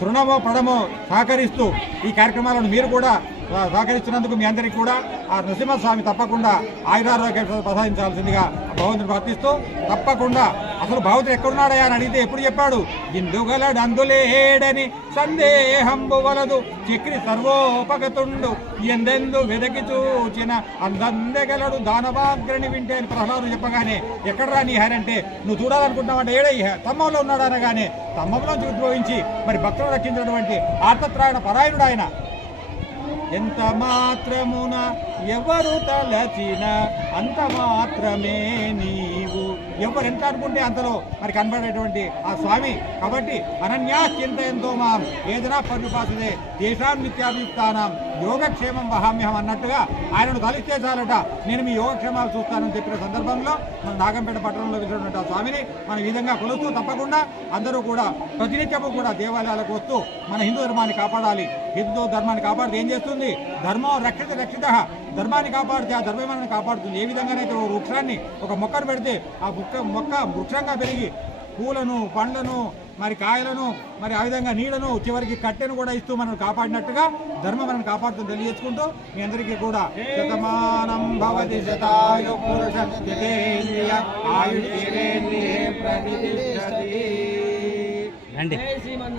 తృణమో పడమో సహకరిస్తూ ఈ కార్యక్రమాలను మీరు కూడా సహకరించినందుకు మీ అందరికీ కూడా ఆ నరసింహస్వామి తప్పకుండా ఆయురారోగ్య ప్రసాదించాల్సిందిగా భగవంతుని ప్రార్థిస్తూ తప్పకుండా అసలు భగవంతుడు ఎక్కడున్నాడయా అని అడిగితే ఎప్పుడు చెప్పాడు? ఇందుగలడు అందులేడని సందేహంబు వలదు చక్రి సర్వోపగతుండు ఎందెందు వెదకి చూచిన అందందెగలడు దానవాగ్రని వింటే అని ప్రహ్లాదు చెప్పగానే ఎక్కడరా నీ హరి అంటే? నువ్వు చూడాలనుకుంటున్నావంటే ఏడే తమ్మంలో ఉన్నాడు అనగానే తమ్మంలోంచి ఉద్భవించి మరి భక్తులు రక్షించినటువంటి ఆర్తత్రాయణ పరాయణుడు ఆయన. ఎంత మాత్రమున ఎవరు తలచిన అంత మాత్రమే నీ ఎవరు ఎంత అనుకుంటే అంతలో మరి కనబడేటువంటి ఆ స్వామి. కాబట్టి అనన్యా చింతయంతో మాం ఏదైనా పన్నుపాసుదే దేశాం నిత్యాభియుక్తానం. యోగక్షేమం వహామ్యహం అన్నట్టుగా ఆయనను తలిస్తే చాలట. నేను మీ యోగక్షేమాలు చూస్తానని చెప్పిన సందర్భంలో మన నాగంపేట పట్టణంలో వెళ్ళినటువంటి ఆ స్వామిని మనం ఈ విధంగా కొలుస్తూ తప్పకుండా అందరూ కూడా ప్రతినిత్యము కూడా దేవాలయాలకు వస్తూ మన హిందూ ధర్మాన్ని కాపాడాలి. హిందూ ధర్మాన్ని కాపాడితే ఏం చేస్తుంది? ధర్మం రక్షిత రక్షిత. ధర్మాన్ని కాపాడితే ఆ ధర్మం మనల్ని కాపాడుతుంది. ఏ విధంగానైతే ఒక వృక్షాన్ని ఒక మొక్కను పెడితే ఆ మొక్క మొక్క వృక్షంగా పెరిగి పూలను పండ్లను మరి కాయలను మరి ఆ విధంగా నీడను చివరికి కట్టెను కూడా ఇస్తూ మనం కాపాడినట్టుగా ధర్మం మనం కాపాడుతుంది తెలియజేసుకుంటూ మీ అందరికీ కూడా శతమానం భవతి శతాయు పురుష రండి.